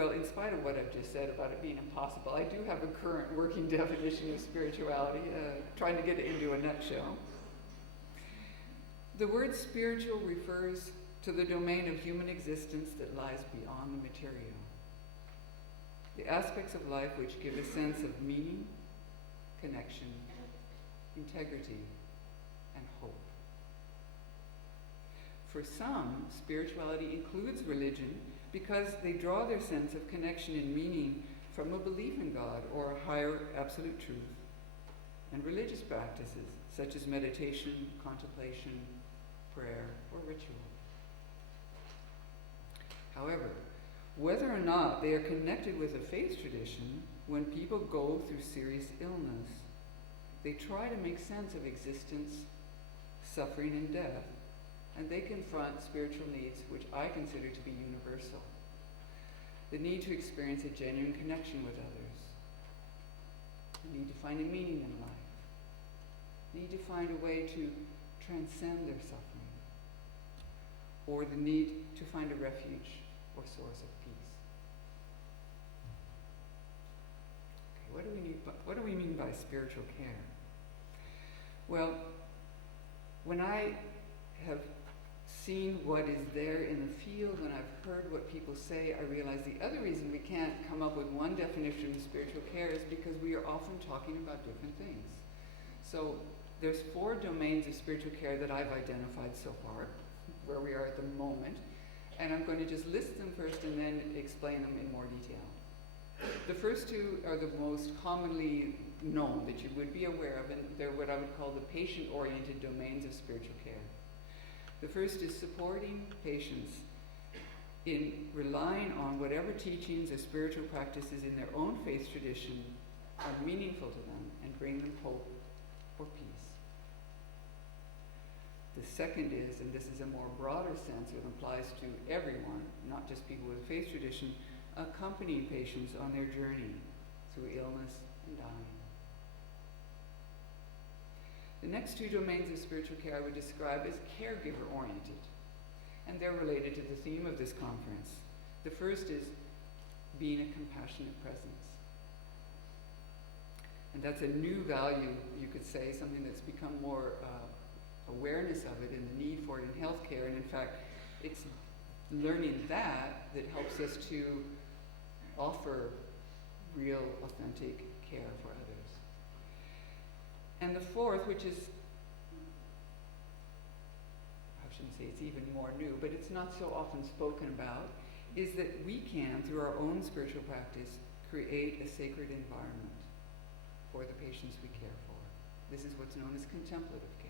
Well, in spite of what I've just said about it being impossible, I do have a current working definition of spirituality, trying to get it into a nutshell. The word spiritual refers to the domain of human existence that lies beyond the material. The aspects of life which give a sense of meaning, connection, integrity, and hope. For some, spirituality includes religion because they draw their sense of connection and meaning from a belief in God or a higher absolute truth, and religious practices such as meditation, contemplation, prayer, or ritual. However, whether or not they are connected with a faith tradition, when people go through serious illness, they try to make sense of existence, suffering, and death, and they confront spiritual needs which I consider to be universal. The need to experience a genuine connection with others, the need to find a meaning in life, the need to find a way to transcend their suffering, or the need to find a refuge or source of peace. Okay, what do we mean by spiritual care? Well, when I have seen what is there in the field, when I've heard what people say, I realize the other reason we can't come up with one definition of spiritual care is because we are often talking about different things. So there's 4 domains of spiritual care that I've identified so far, where we are at the moment, and I'm going to just list them first and then explain them in more detail. The first 2 are the most commonly known that you would be aware of, and they're what I would call the patient-oriented domains of spiritual care. The first is supporting patients in relying on whatever teachings or spiritual practices in their own faith tradition are meaningful to them and bring them hope or peace. The second is, and this is a more broader sense, it applies to everyone, not just people with a faith tradition, accompanying patients on their journey through illness and dying. The next 2 domains of spiritual care I would describe as caregiver oriented, and they're related to the theme of this conference. The first is being a compassionate presence. And that's a new value, you could say, something that's become more awareness of it and the need for it in healthcare. And in fact, it's learning that helps us to offer real, authentic care for others. And the fourth, which is, I shouldn't say it's even more new, but it's not so often spoken about, is that we can, through our own spiritual practice, create a sacred environment for the patients we care for. This is what's known as contemplative care.